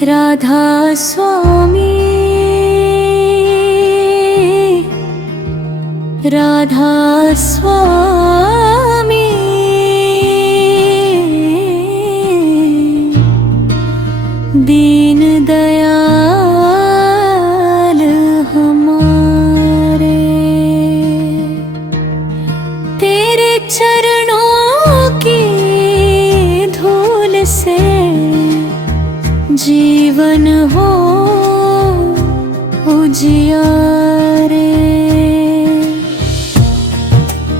राधा स्वामी, राधा स्वामी, दीन दयाल हमारे, तेरे चरणों की धूल से जीवन हो उजियारे।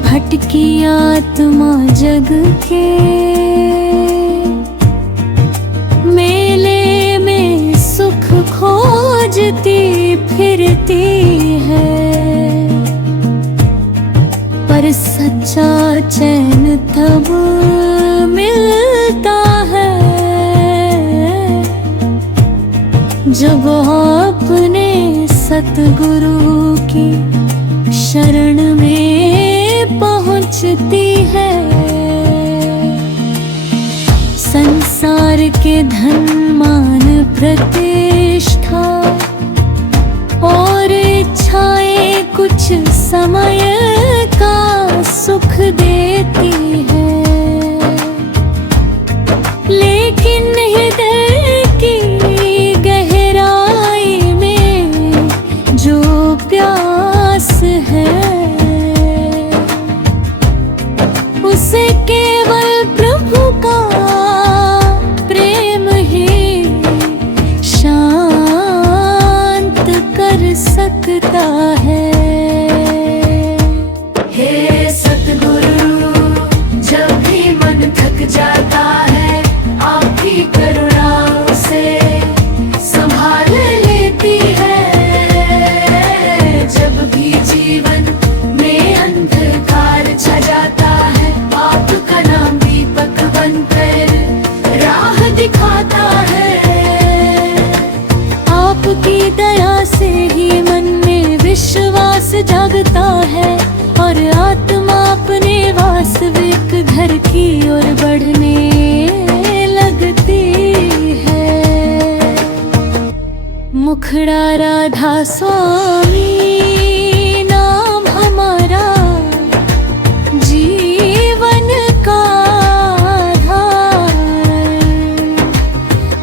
भटकी आत्मा जग के मेले में सुख खोजती फिरती है, पर सच्चा चैन तब मिलता है जब अपने सतगुरु की शरण में पहुंचती है। संसार के धन मान प्रतिष्ठा और इच्छाएं कुछ समय का सुख देती है, लेकिन हृदय की गहराई में जो प्यास है उसे केवल प्रभु का प्रेम ही शांत कर सकता है। हे सतगुरु, जब भी मन थक जाता है आपकी करुणा उसे संभाल लेती है। जब भी जीवन में अंधकार छा जाता है आपका नाम दीपक बनकर राह दिखाता है। आपकी दया से ही मन में विश्वास जागता है और आत्मा अपने वास्तविक घर की ओर बढ़ने लगती है। मुखड़ा राधा स्वामी नाम हमारा जीवन का आधार,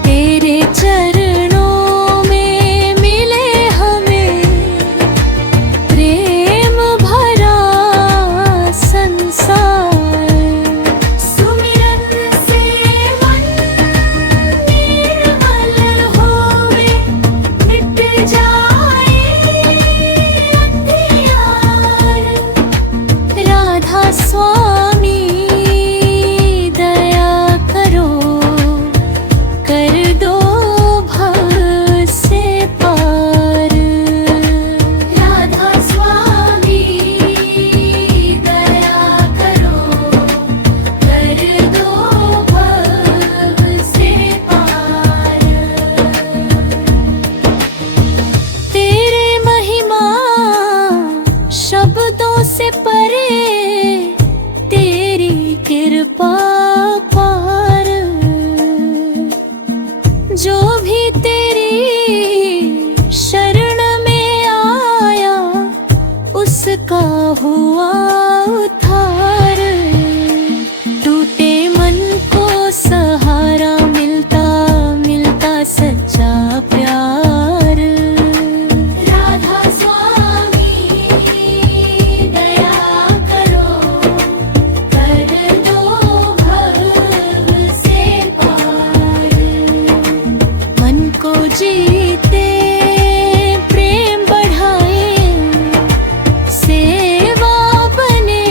तेरे चरणों में मिले हमें प्रेम भरा संसार। सुमिरन से मन निर्मल होवे, मिट जाए अंधियार। राधा स्वामी दया करो, कर दो भव से पार। राधा स्वामी दया करो, कर दो भव से पार। तेरे महिमा शब्दों से परे, तेरी कृपा पार। जो भी तेरी शरण में आया उसका हुआ उद्धार। टूटे मन को सहारा मिलता मिलता सच्चा प्यार। राधा स्वामी दया करो, कर दो भव से पार। मन को जीते प्रेम बढ़ाए, सेवा बने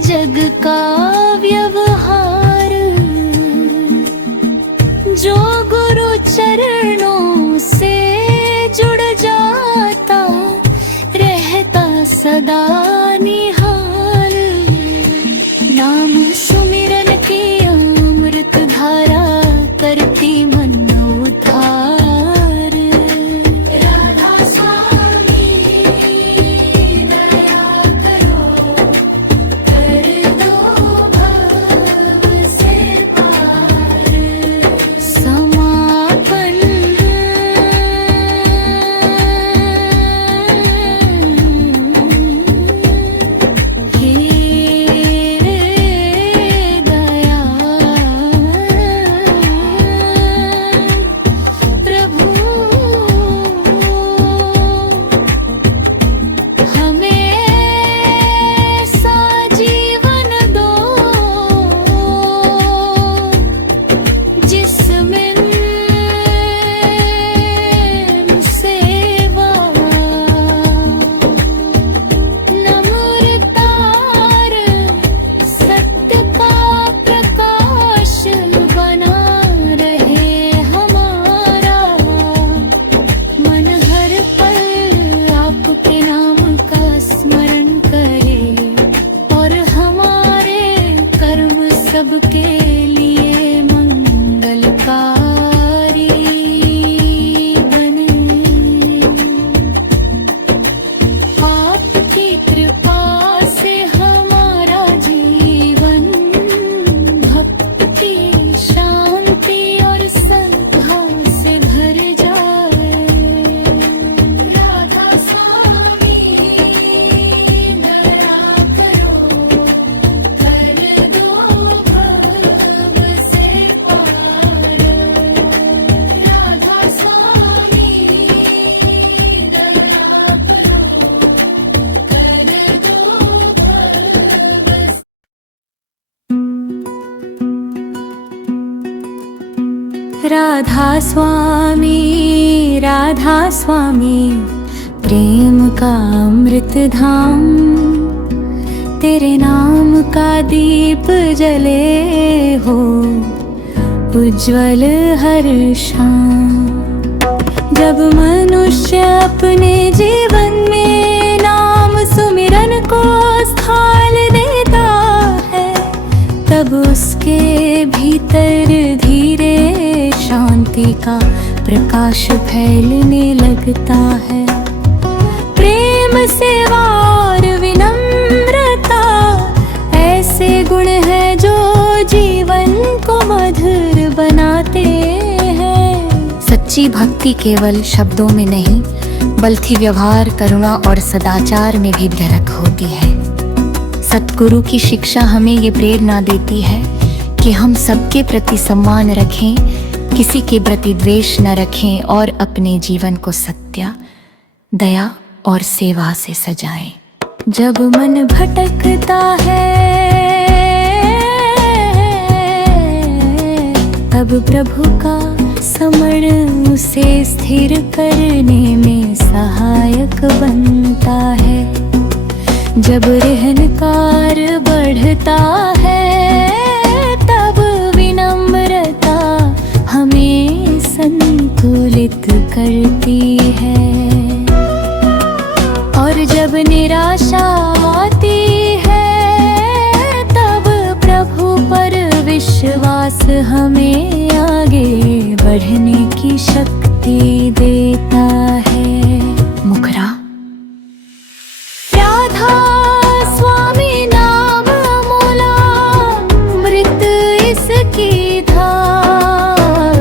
जग का व्यवहार, जो गुरु चरणों से जुड़ जाता रहता सदा निहाल। नाम सुमिरन की अमृत धारा करती मन उद्धार। राधा स्वामी दया करो, कर दो भव से पार। समापन हे दया प्रभु, हमें ऐसा जीवन दो जिसमें सेवा नम्रता और सत्य का प्रकाश बना रहे हमारा। मन हर पल आपके नाम का स्मरण करे और हमारे कर्म सबके लिए मंगलकारी बने। आपकी कृपा से हमारा जीवन भक्ति, शांति और श्रद्धा से भर जाए। राधा स्वामी दया करो, कर दो भव से पार। राधा स्वामी दया करो, कर दो भव। राधा स्वामी प्रेम का अमृत धाम, तेरे नाम का दीप जले हो उज्ज्वल हर शाम। जब मनुष्य अपने जीवन में नाम सुमिरन को स्थान देता है, तब उसके भीतर धीरे शांति का प्रकाश फैलने लगता है। प्रेम, सेवा और विनम्रता ऐसे गुण हैं जो जीवन को मधुर बनाते हैं। सच्ची भक्ति केवल शब्दों में नहीं, बल्कि व्यवहार, करुणा और सदाचार में भी झलक होती है। सतगुरु की शिक्षा हमें ये प्रेरणा देती है कि हम सबके प्रति सम्मान रखें, किसी के प्रति द्वेष न रखें और अपने जीवन को सत्य, दया और सेवा से सजाएं। जब मन भटकता है तब प्रभु का स्मरण उसे स्थिर करने में सहायक बनता है। जब रहनकार बढ़ता है तब विनम्रता हमें संतुलित करती है। और जब निराशा आती है तब प्रभु पर विश्वास हमें आगे बढ़ने की शक्ति देता है। मुखरा राधा स्वामी नाम मूला, मृत इसकी धार।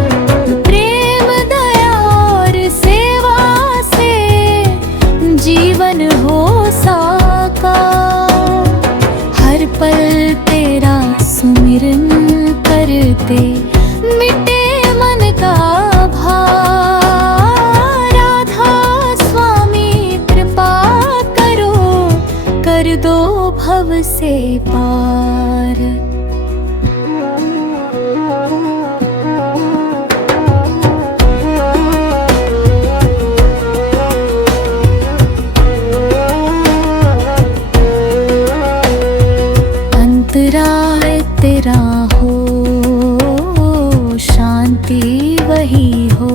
प्रेम, दया और सेवा से जीवन हो साकार। हर पल तेरा सुमिरन करते मिटे मन का भार। राधा स्वामी कृपा करो, कर दो भव से पार। अंतराय तेरा हो, शांति वही हो।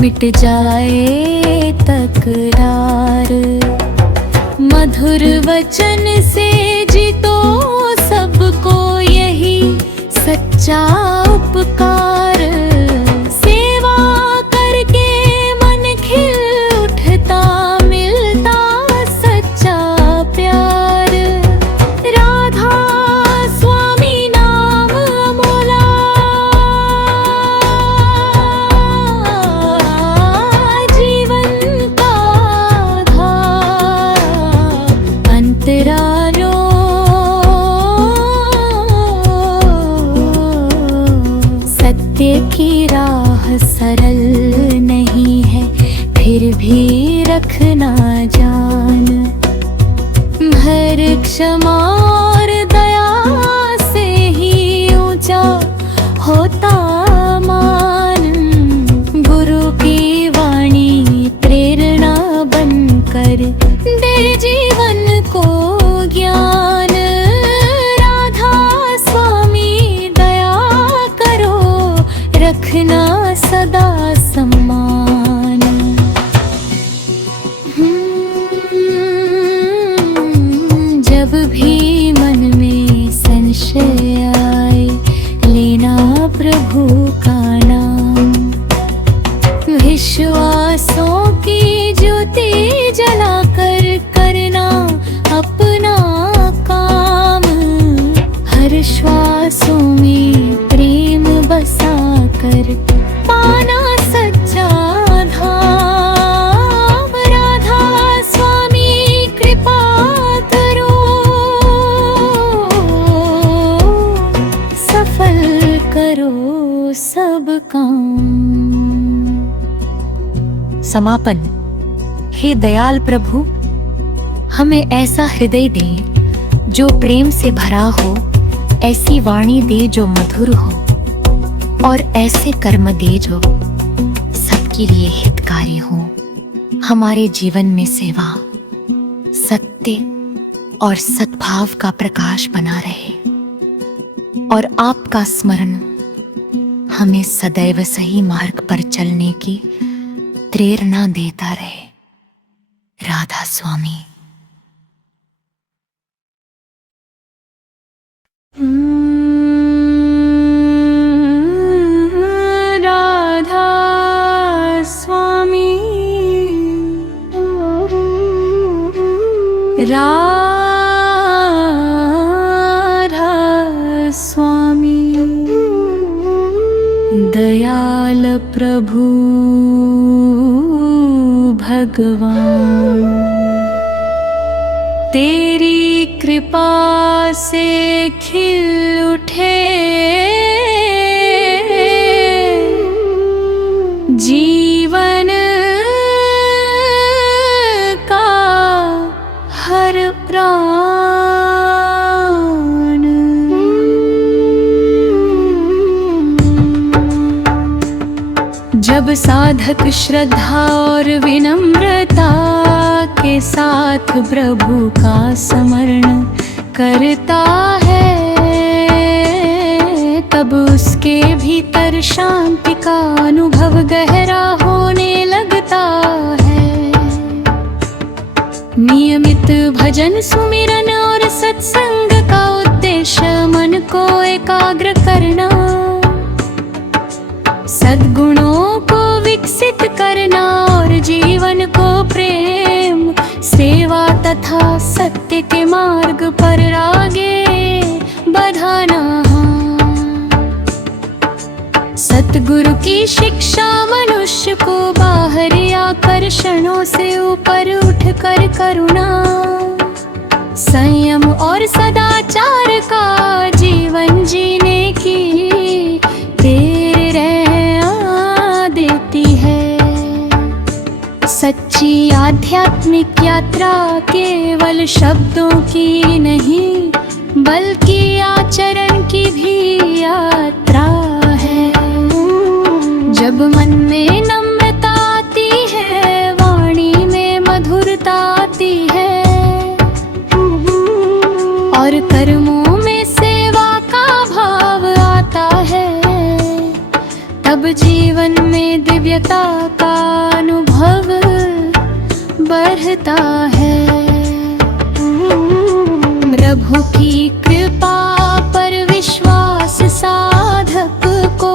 मिट जाए तकरार, मधुर वचन से जीतो सबको, यही सच्चा उपकार। सेवा करके मन खिल उठता, मिलता सच्चा प्यार। राधा स्वामी नाम अमोला, जीवन का आधार। अंतरालो सत्य की राह सरल नहीं है, फिर भी रखना जान। भर क्षमा और दया से ही ऊंचा होता मान। गुरु की वाणी प्रेरणा बनकर दे जीवन को ज्ञान। राधा स्वामी दया करो, रखना सदा सम्मान। जब भी मन में संशय आए, लेना प्रभु का नाम। विश्वासों की ज्योति जलाकर करना अपना काम। हर श्वासों में प्रेम बसा कर पाना सच्चा धाम। राधा स्वामी कृपा करो, सफल करो सब काम। समापन। हे दयाल प्रभु, हमें ऐसा हृदय दे जो प्रेम से भरा हो, ऐसी वाणी दे जो मधुर हो, और ऐसे कर्म दे जो सबके लिए हितकारी हो। हमारे जीवन में सेवा, सत्य और सद्भाव का प्रकाश बना रहे, और आपका स्मरण हमें सदैव सही मार्ग पर चलने की प्रेरणा देता रहे। राधा स्वामी। राधा स्वामी, राधा स्वामी। दयाल प्रभु भगवान, तेरी कृपा से खिल उठे जीवन का हर प्राण। जब साधक श्रद्धा और विनम्रता के साथ प्रभु का स्मरण करता है, तब उसके भीतर शांति का अनुभव गहरा होने लगता है। नियमित भजन, सुमिरन और सत्संग का उद्देश्य मन को एकाग्र करना, सद्गुणों को विकसित करना और जीवन को प्रेम, सेवा तथा सत्य के मार्ग पर आगे बढ़ाना। सतगुरु की शिक्षा मनुष्य को बाहरी आकर्षणों से ऊपर उठकर करुणा, संयम और सदाचार का जीवन जीने की प्रेरणा देती है। सच्ची आध्यात्मिक यात्रा केवल शब्दों की नहीं, बल्कि आचरण की भी यात्रा है। जब मन में नम्रता आती है, वाणी में मधुरता आती है, और कर्मों में सेवा का भाव आता है, तब जीवन में दिव्यता का अनुभव बढ़ता है। प्रभु की कृपा पर विश्वास साधक को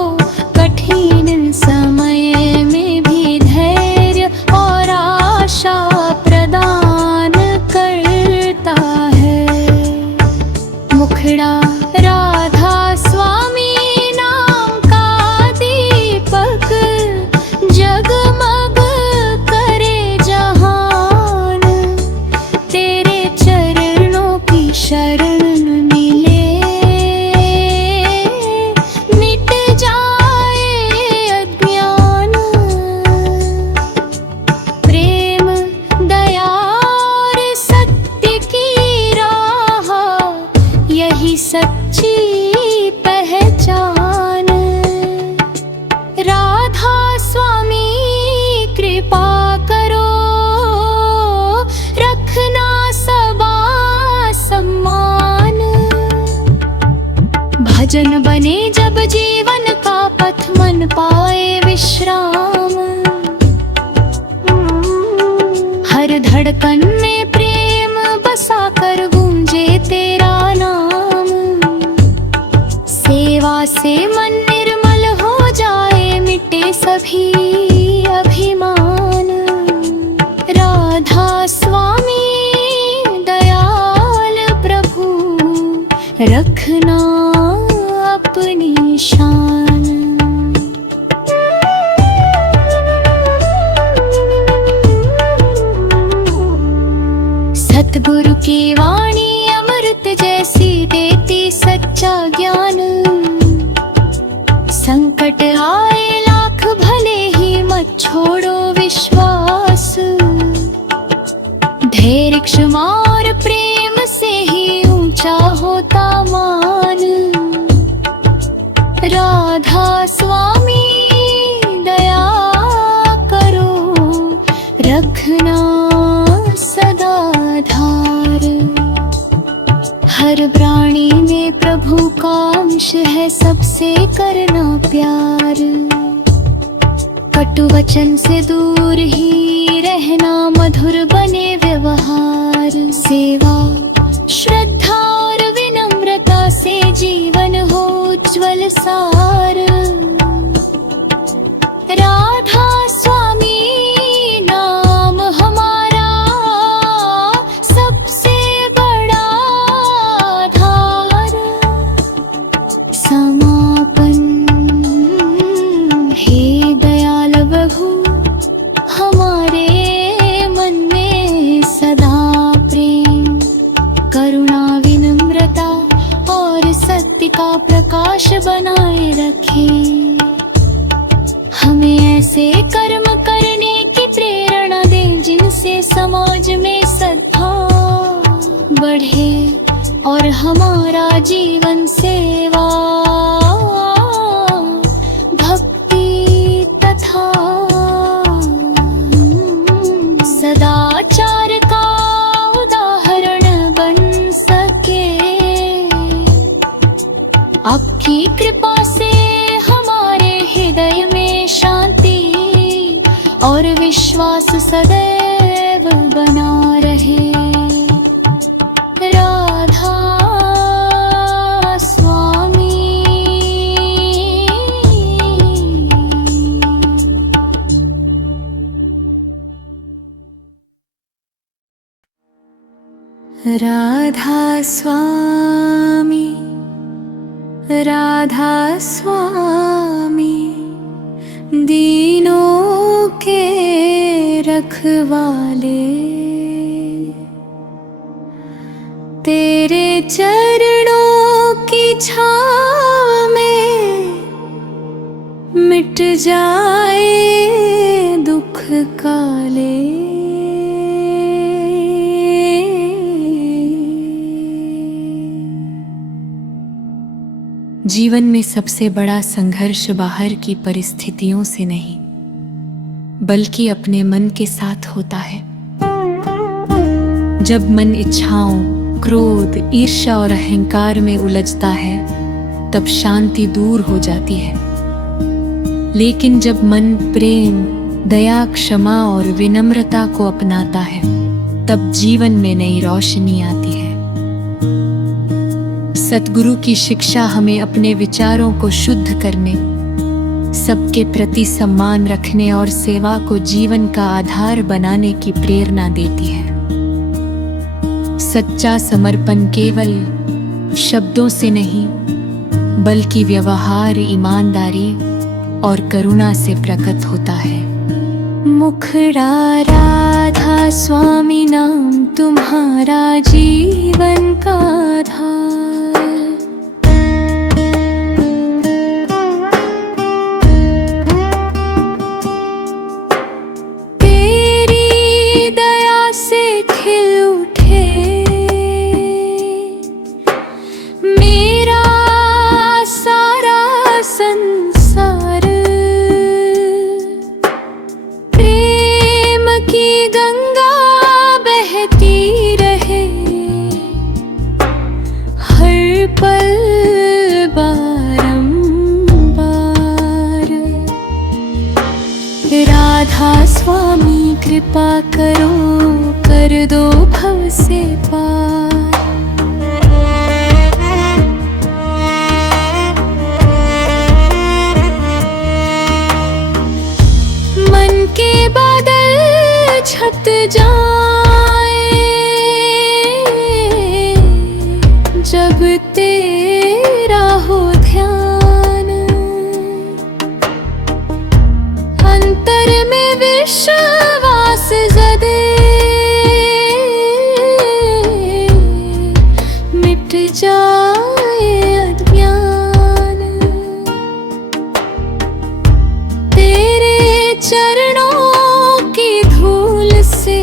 कठिन समय में भी धैर्य और आशा प्रदान करता है। मुखड़ा राधा स्वामी नाम का दीपक जगमग करे जहान, तेरे चरणों की शरण मिले मिट जाए अज्ञान। प्रेम दया और सत्य की राह यही सच्ची पहचान। राधा स्वामी कृपा करो, रखना सबा सम्मान। भजन बने जब जीवन का पथ, मन पाए विश्राम। हर धड़कन में प्रेम बसा कर गूंजे तेरा नाम। सेवा से मन निर्मल हो जाए, मिटे सभी अभिमान। राधा स्वामी दयाल प्रभु, रखना अपनी शान। सतगुरु की वाणी अमृत जैसी देती सच्चा ज्ञान। संकट आए लाख भले ही मत छोड़ो विश्वास। धैर्य क्षमा और प्रेम से ही ऊंचा होता मान। राधा स्वामी दया करो, रखना सदा धार। हर प्राणी में प्रभु का अंश है, सबसे करना प्यार। कटु वचन से दूर ही रहना, मधुर बने व्यवहार। सेवा श्रद्धा और विनम्रता से जीवन हो उज्ज्वल सार। राधा स्वामी नाम हमारा सबसे बड़ा आधार। समापन हे दयाल प्रभु, हमारे मन में सदा प्रेम, करुणा विनम्रता और सत्य का प्रकाश बनाए रखे। हमें ऐसे कर्म करने की प्रेरणा दे, जिनसे समाज में सद्भाव बढ़े और हमारा जीवन सेवा भक्ति तथा सदाचार का उदाहरण बन सके। आपकी कृपा से हमारे हृदय में शांति और विश्वास सदैव बना रहे। राधा स्वामी। राधा स्वामी, राधा स्वामी, दीनों के रखवाले। तेरे चरणों की छाँव में मिट जाए दुख काले। जीवन में सबसे बड़ा संघर्ष बाहर की परिस्थितियों से नहीं, बल्कि अपने मन के साथ होता है। जब मन इच्छाओं, क्रोध, ईर्ष्या और अहंकार में उलझता है, तब शांति दूर हो जाती है। लेकिन जब मन प्रेम, दया, क्षमा और विनम्रता को अपनाता है, तब जीवन में नई रोशनी आती है। सतगुरु की शिक्षा हमें अपने विचारों को शुद्ध करने, सबके प्रति सम्मान रखने और सेवा को जीवन का आधार बनाने की प्रेरणा देती है। सच्चा समर्पण केवल शब्दों से नहीं, बल्कि व्यवहार, ईमानदारी और करुणा से प्रकट होता है। मुखड़ा राधा स्वामी नाम तुम्हारा जीवन का आधार। तेरी दया से खिल उठे मेरा सारा संसार। प्रेम की गंगा बहती रहे हर पल बारंबार। राधा स्वामी कृपा करो, कर दो भव से पार। मन के बादल छट जाए जब तेरा हो ध्यान। अंतर में विश्वास जदे मिट जाए अज्ञान। तेरे चरणों की धूल से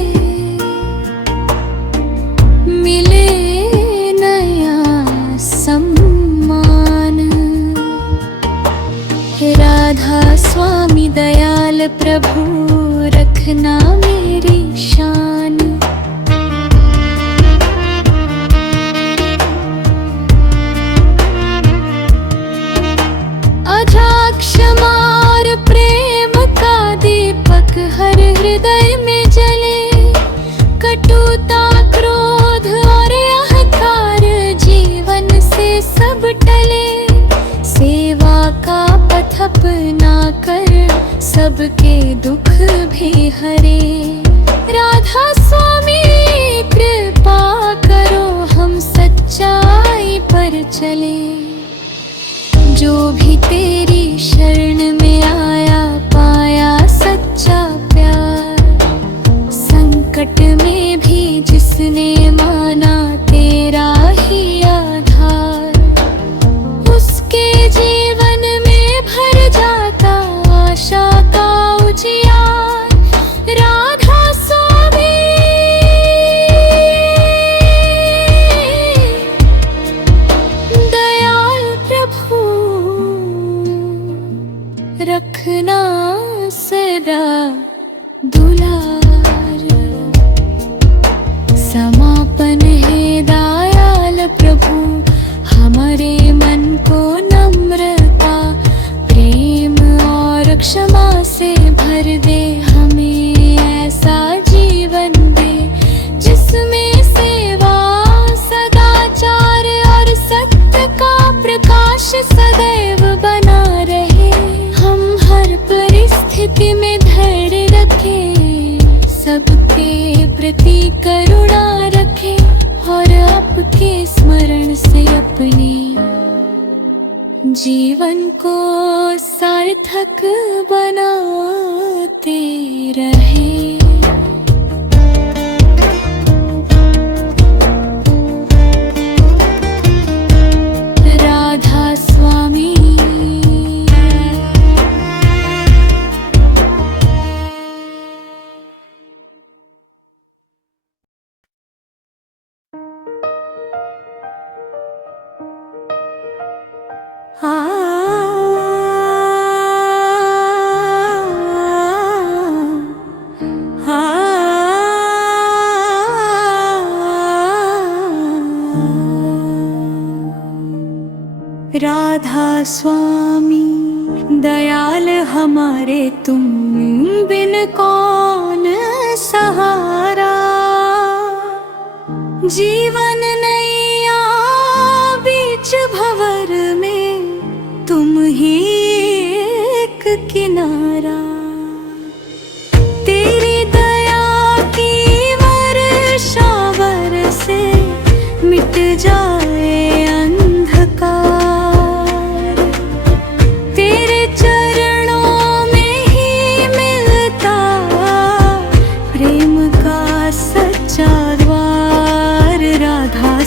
मिले नया सम्मान। राधा स्वामी दयाल प्रभु रखना मेरी शान। अजा क्षमा और प्रेम का दीपक हर हृदय में जले। कटुता, क्रोध और अहंकार जीवन से सब टले। सेवा का पथ अपना कर सबके दुख भी हरे। राधा स्वामी कृपा करो, हम सच्चाई पर चले। जो भी तेरी शरण में आया, पाया सच्चा प्यार। संकट में भी जिसने माना तेरा ही आधार, उसके जीवन में भर जाता आशा का उजियार। राधा स्वामी दयाल प्रभु रखना सदा दुलार। समापन है दयाल प्रभु, हमारे मन को नम्रता, प्रेम और क्षमा से भर दे। हमें ऐसा जीवन दे जिसमें सेवा, सदाचार और सत्य का प्रकाश सदैव बना रहे। हम हर परिस्थिति में धैर्य रखें, सबके प्रति करुणा रखें और आपके स्मरण से अपने जीवन को सार्थक बनाते रहे। राधा स्वामी राधा स्वामी दयाल हमारे, तुम बिन कौन सहारा। जीवन नैया बीच भंवर में, तुम ही एक किनारा। तेरी दया की वर्षा बरसे, मिट जाए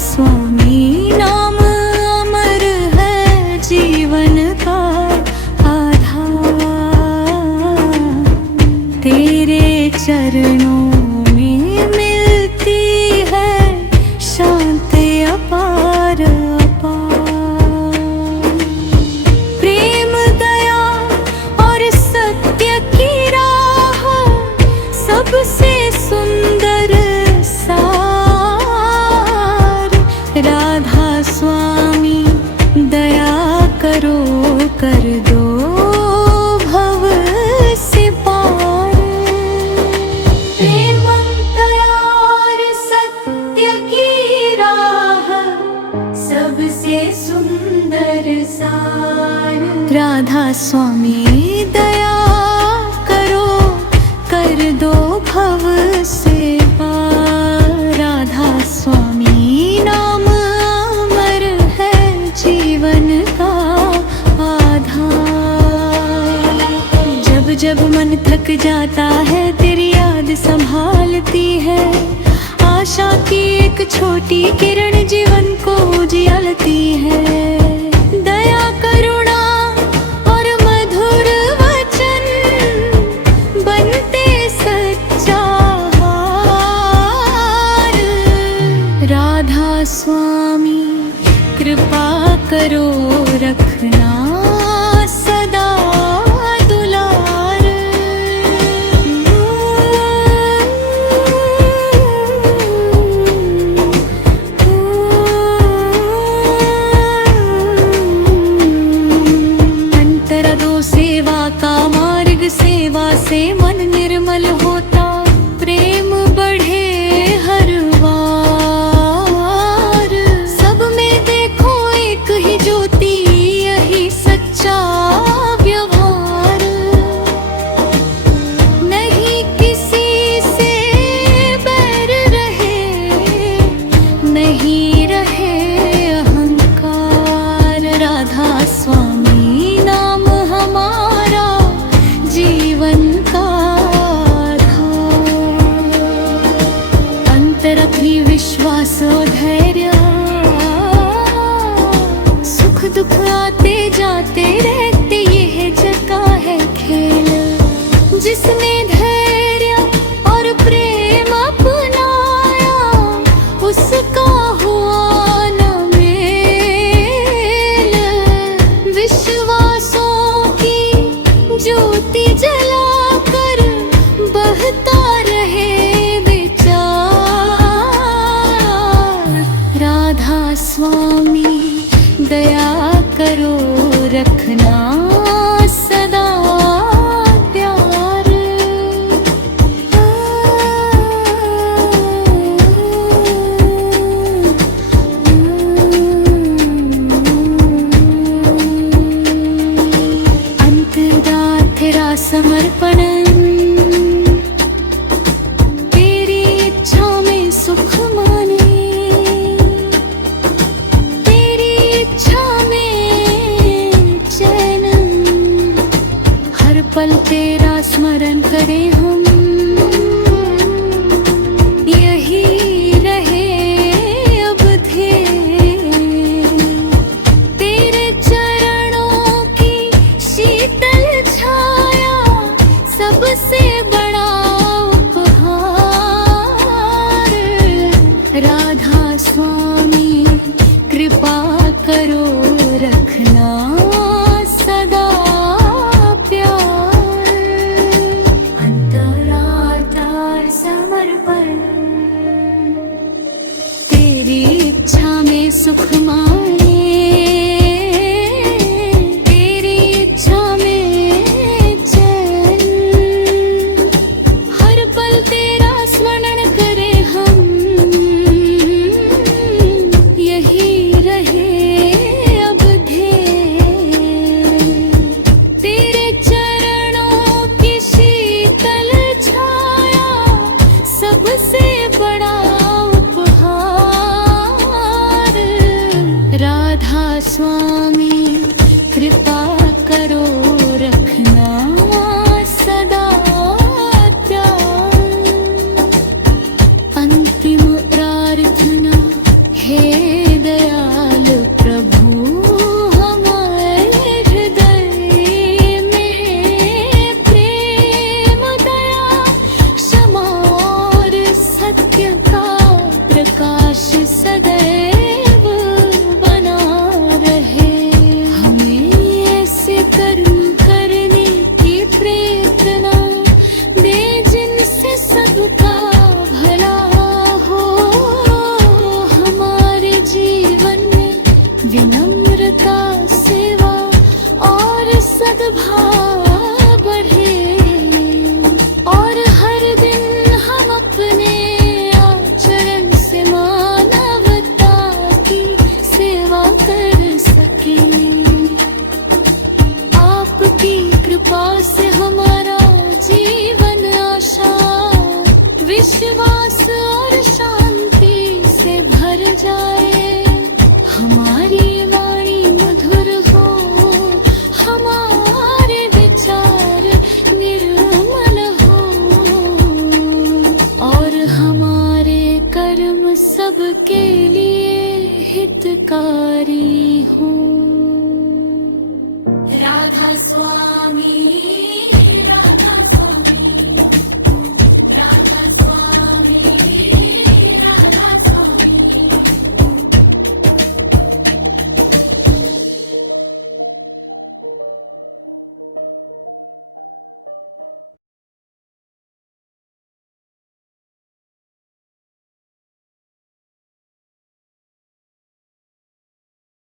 स्वामी नाम अमर है जीवन का आधार। तेरे चरणों में मिलती है शांति अपार अपार। प्रेम दया और सत्य की राह सबसे सुंदर राधा स्वामी दया करो, कर दो भव से पार। प्रेम दया और सत्य की राह सबसे सुंदर सार। राधा स्वामी दया करो, कर दो भव से पार। राधा स्वामी नाम जीवन का आधार। जब मन थक जाता है, तेरी याद संभालती है। आशा की एक छोटी किरण जीवन को उजियालती है। दया करुणा और मधुर वचन बनते सच्चा हार। राधा स्वामी कृपा करो, रखना सदा दुलार। अंतर दो सेवा का मार्ग, सेवा से मन निर्मल होता। प्रेम बढ़े हर बार, सब में देखो एक ही ज्योति, यही सच्चा व्यवहार। नहीं किसी से बैर रहे, नहीं रहे अहंकार। राधा स्वामी नाम हमारा जीवन का आधार। अंतर अपनी विश्वास और धैर्य, सुख दुख आते जाते रहते, यह जग का है खेल। जिसने धैर्य और प्रेम अपनाया, उसका हुआ न मेल। विश्वासों की ज्योति जलाकर बहता रहे विचार। राधा स्वामी दया करो, रखना सदा प्यार। अंतदा तेरा समर्पण, तेरी इच्छा में सुख माने। पल तेरा स्मरण करें हम, यही रहे अब ध्येय। तेरे चरणों की शीतल छाया सबसे बड़ा उपहार। राधा स्वामी कृपा करो, रखना सदा प्यार। अंत राधा स्वामी कृपा करो रखना सदा प्यार। अंतिम प्रार्थना हे दयाल प्रभु हमारे हृदय में प्रेम दया क्षमा और सत्य का प्रकाश सदैव बना रहे। हमें ऐसे कर्म करने की प्रेरणा दे जिनसे सबका भला हो। हमारे जीवन में विनम्रता सेवा और सद्भाव बढ़े और हर दिन हम अपने आचरण से मानवता की सेवा कर सकें। आपकी कृपा से हमारा जीवन आशा विश्वास और शांति से भर जाए। हमारी वाणी मधुर हो, हमारे विचार निर्मल हो और हमारे कर्म सबके लिए हितकारी हो।